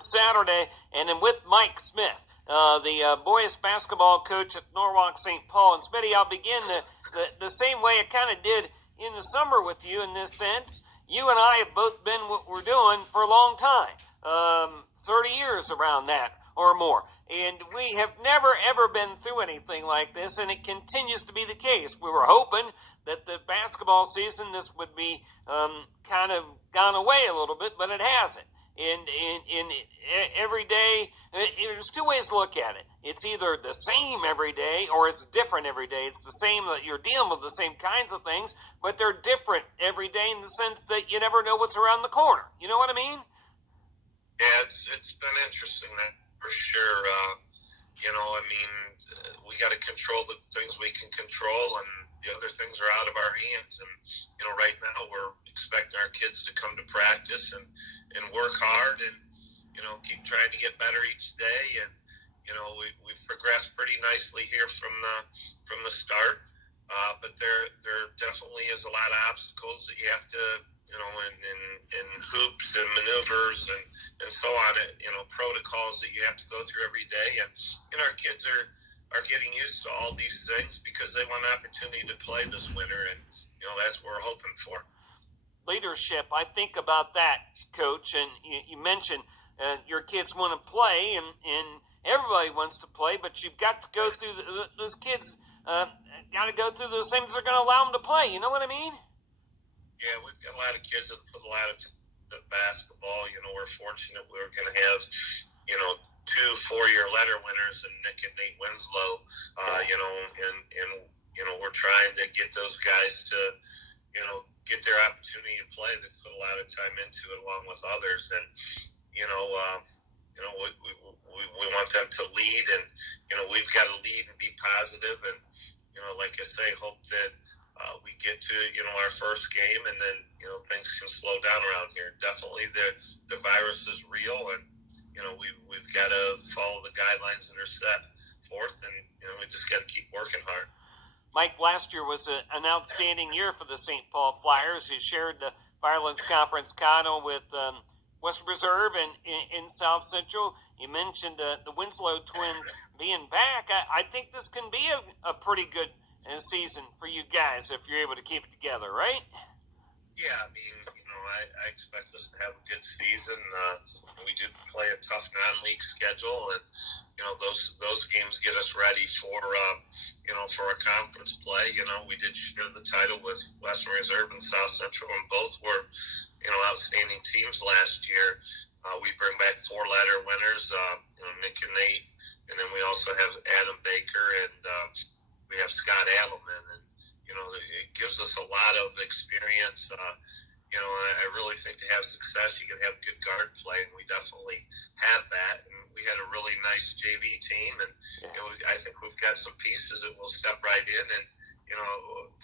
Saturday, and then with Mike Smith, the boys basketball coach at Norwalk St. Paul. And Smitty, I'll begin the same way it kind of did in the summer with you in this sense. You and I have both been what we're doing for a long time, 30 years around that or more. And we have never, ever been through anything like this, and it continues to be the case. We were hoping that the basketball season, this would be kind of gone away a little bit, but it hasn't. In every day, there's two ways to look at it. It's either the same every day or it's different every day. It's the same that you're dealing with the same kinds of things, but they're different every day in the sense that you never know what's around the corner. You know what I mean? Yeah, it's been interesting, that for sure. We got to control the things we can control, and the other things are out of our hands. And right now we're expecting our kids to come to practice and work hard and keep trying to get better each day. And we've progressed pretty nicely here from the start, but there definitely is a lot of obstacles that you have to in hoops and maneuvers and so on, protocols that you have to go through every day. And our kids are getting used to all these things because they want an opportunity to play this winter, and that's what we're hoping for. Leadership, I think about that, Coach, and you mentioned your kids want to play, and everybody wants to play, but you've got to go through those kids got to go through those things that are going to allow them to play. You know what I mean? Yeah, we've got a lot of kids that put a lot of time into basketball. We're fortunate we're going to have, 2 4-year letter winners in Nick and Nate Winslow, and we're trying to get those guys to, get their opportunity to play. They put a lot of time into it along with others, and, we want them to lead, and, we've got to lead and be positive, and, like I say, hope that we get to, our first game, and then, things can slow down around here. Definitely the virus is real, and, we've got to follow the guidelines that are set forth, and, we just got to keep working hard. Mike, last year was an outstanding year for the St. Paul Flyers. You shared the Firelands Conference title with Western Reserve and in South Central. You mentioned the Winslow twins being back. I think this can be a pretty good season for you guys if you're able to keep it together, right? Yeah, I expect us to have a good season. We do play a tough non-league schedule, and those games get us ready for for a conference play. We did share the title with Western Reserve and South Central, and both were outstanding teams last year. We bring back 4 letter winners, Nick and Nate, and then we also have Adam Baker and we have Scott Adelman, and it gives us a lot of experience. I really think to have success, you can have good guard play, and we definitely have that. And we had a really nice JV team, and I think we've got some pieces that will step right in and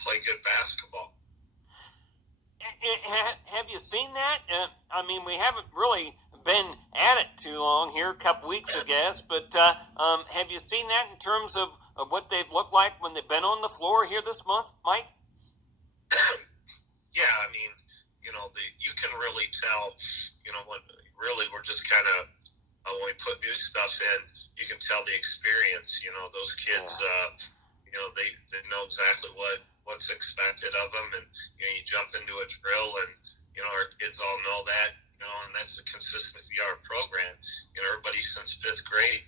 play good basketball. Have you seen that? We haven't really been at it too long here, a couple weeks, I guess. But have you seen that in terms of what they've looked like when they've been on the floor here this month, Mike? Yeah, you can really tell, when really we're just kind of, when we put new stuff in, you can tell the experience. Those kids, they know exactly what's expected of them, and you jump into a drill, and our kids all know that, and that's the consistency of our program. Everybody since 5th grade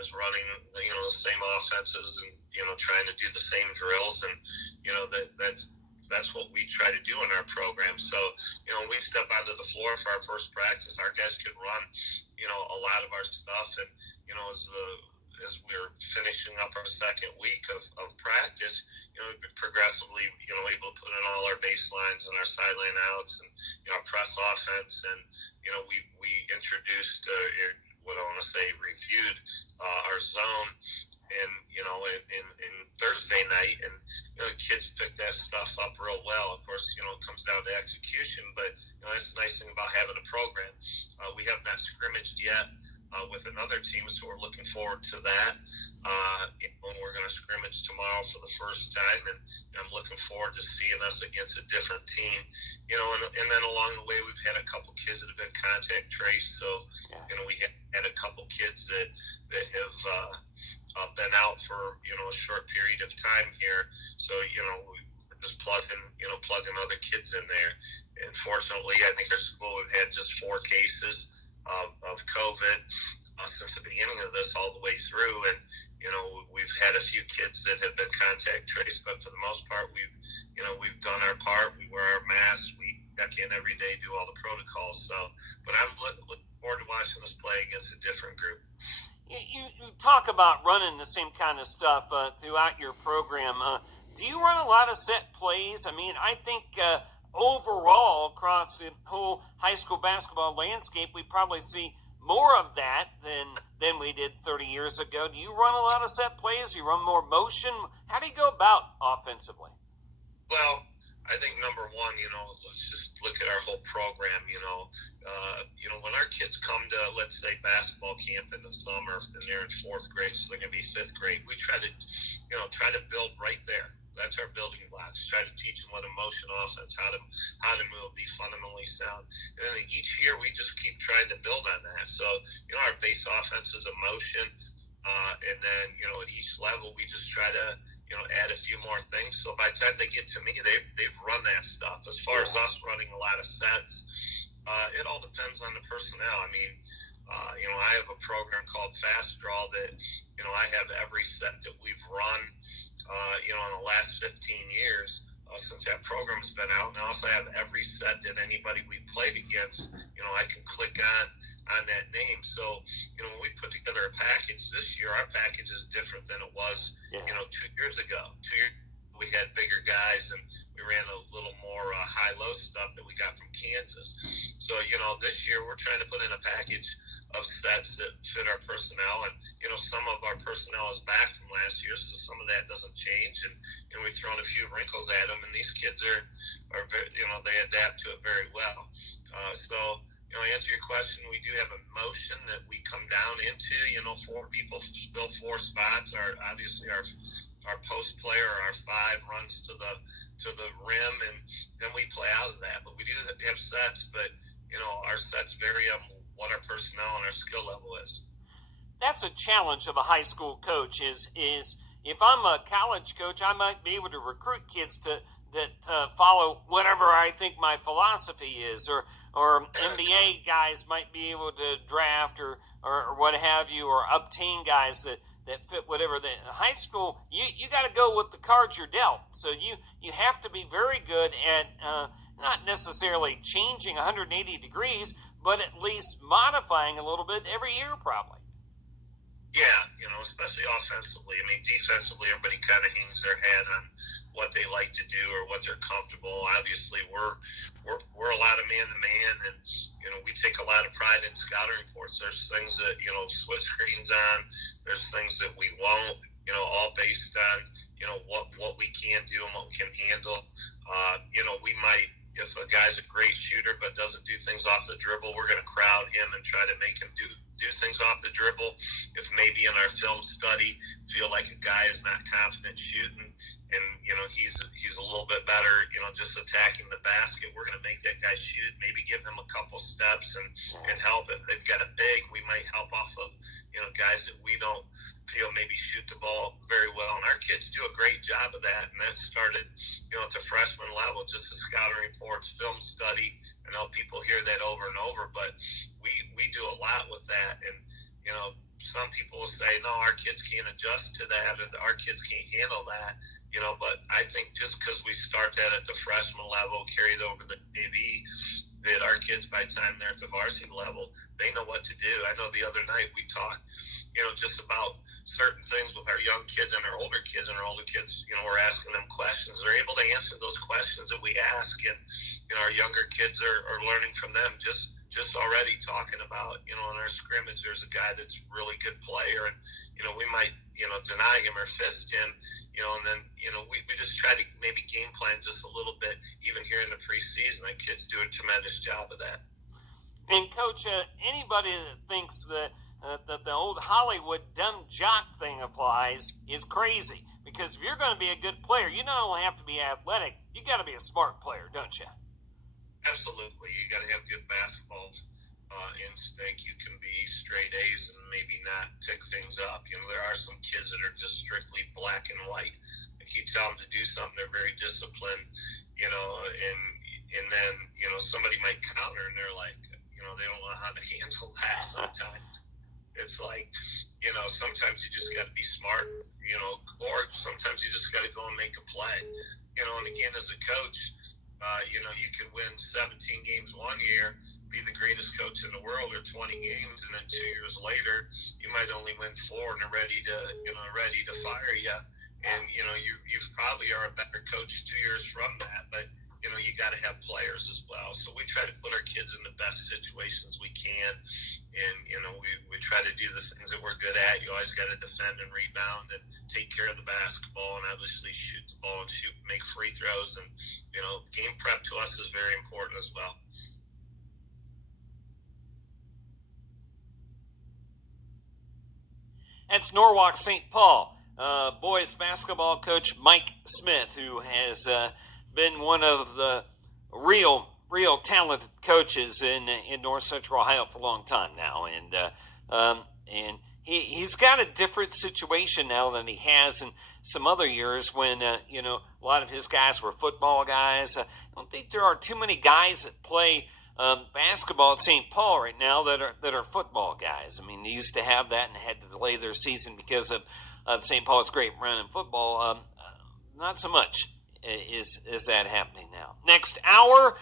is running the same offenses and trying to do the same drills, and that's what we try to do in our program. So when we step onto the floor for our first practice, our guys can run a lot of our stuff, and as we're finishing up our second week of practice, we've been progressively, able to put in all our baselines and our sideline outs and, our press offense. And, we introduced, what I want to say, reviewed our zone and, in Thursday night. And, kids picked that stuff up real well. Of course, it comes down to execution, but, that's the nice thing about having a program. We have not scrimmaged yet. with another team, so we're looking forward to that. And we're going to scrimmage tomorrow for the first time, and I'm looking forward to seeing us against a different team. And then along the way, we've had a couple kids that have been contact traced. So, we had a couple kids that have been out for a short period of time here. So we're just plugging other kids in there. And fortunately, I think our school we've had just 4 cases of COVID since the beginning of this all the way through, and we've had a few kids that have been contact traced, but for the most part we've done our part. We wear our masks, we check in every day, do all the protocols. So, but I'm looking forward to watching us play against a different group. You talk about running the same kind of stuff throughout your program. Do you run a lot of set plays? I mean, I think overall across the whole high school basketball landscape, we probably see more of that than we did 30 years ago. Do you run a lot of set plays? Do you run more motion? How do you go about offensively? Well, I think number one, let's just look at our whole program. When our kids come to, let's say, basketball camp in the summer, and they're in 4th grade, so they're going to be 5th grade. We try to build right there. That's our building blocks. Try to teach them what a motion offense, how to move, be fundamentally sound. And then each year we just keep trying to build on that. So, our base offense is a motion. And then, at each level we just try to, add a few more things. So by the time they get to me, they've run that stuff. As far as us running a lot of sets, it all depends on the personnel. I mean, I have a program called Fast Draw that, I have every set that we've run, in the last 15 years since that program's been out. And I also have every set that anybody we played against, I can click on that name. So, when we put together a package this year, our package is different than it was, 2 years ago. 2 years we had bigger guys, and we ran a little more high-low stuff that we got from Kansas. So, this year we're trying to put in a package of sets that fit our personnel, and some of our personnel is back from last year, so some of that doesn't change, and we've thrown a few wrinkles at them, and these kids are very, they adapt to it very well. So, answer your question, we do have a motion that we come down into. 4 people fill 4 spots. Obviously our post player, our 5 runs to the rim, and then we play out of that. But we do have sets, but our sets vary on what our personnel and our skill level is. That's a challenge of a high school coach. Is if I'm a college coach, I might be able to recruit kids that follow whatever I think my philosophy is, or NBA guys might be able to draft or what have you, or obtain guys that fit whatever. The high school, you got to go with the cards you're dealt. So you have to be very good at not necessarily changing 180 degrees, but at least modifying a little bit every year probably. Yeah, especially offensively. I mean, defensively, everybody kind of hangs their head on what they like to do or what they're comfortable. Obviously, we're a lot of man-to-man, and we take a lot of pride in scouting reports. There's things that switch screens on. There's things that we won't. All based on what we can do and what we can handle. We might, if a guy's a great shooter but doesn't do things off the dribble, we're going to crowd him and try to make him do things off the dribble. If maybe in our film study feel like a guy is not confident shooting, and he's a little bit better just attacking the basket, we're going to make that guy shoot, maybe give him a couple steps and help him. They've got a big, we might help off of guys that we don't feel maybe shoot the ball very well, and our kids do a great job of that. And that started at the freshman level, just the scouting reports, film study. I know people hear that over and over, but we do a lot with that. And some people will say, no, our kids can't adjust to that, and our kids can't handle that. But I think just because we start that at the freshman level, carry it over to the JV, that our kids, by the time they're at the varsity level, they know what to do. I know the other night we talked, just about certain things with our young kids and our older kids, and our older kids, we're asking them questions. They're able to answer those questions that we ask, and, our younger kids are learning from them. Just already talking about, in our scrimmage, there's a guy that's a really good player, and, we might, deny him or fist him, and then, we just try to maybe game plan just a little bit, even here in the preseason. The kids do a tremendous job of that. And Coach, anybody that thinks that that the old Hollywood dumb jock thing applies is crazy. Because if you're going to be a good player, you not only have to be athletic, you got to be a smart player, don't you? Absolutely. You got to have good basketball instinct. You can be straight A's and maybe not pick things up. You know, there are some kids that are just strictly black and white. If you tell them to do something, they're very disciplined, you know, and then, you know, somebody might counter and they're like, you know, they don't know how to handle that sometimes. It's like, you know, sometimes you just got to be smart, you know, or sometimes you just got to go and make a play, you know, and again, as a coach, you know, you can win 17 games one year, be the greatest coach in the world, or 20 games, and then 2 years later, you might only win 4 and are ready to fire you. And, you know, you probably are a better coach 2 years from that, but, you know, you got to have players as well. So we try to put our kids in the best situations we can, and, you know, we try to do the things that we're good at. You always got to defend and rebound and take care of the basketball, and obviously shoot the ball and make free throws. And, you know, game prep to us is very important as well. That's Norwalk St. Paul boys basketball coach Mike Smith, who has been one of the real talented coaches in North Central Ohio for a long time now, and he's got a different situation now than he has in some other years when you know, a lot of his guys were football guys. I don't think there are too many guys that play basketball at St. Paul right now that are football guys. I mean, they used to have that and had to delay their season because of St. Paul's great run in football. Not so much is that happening now. Next hour,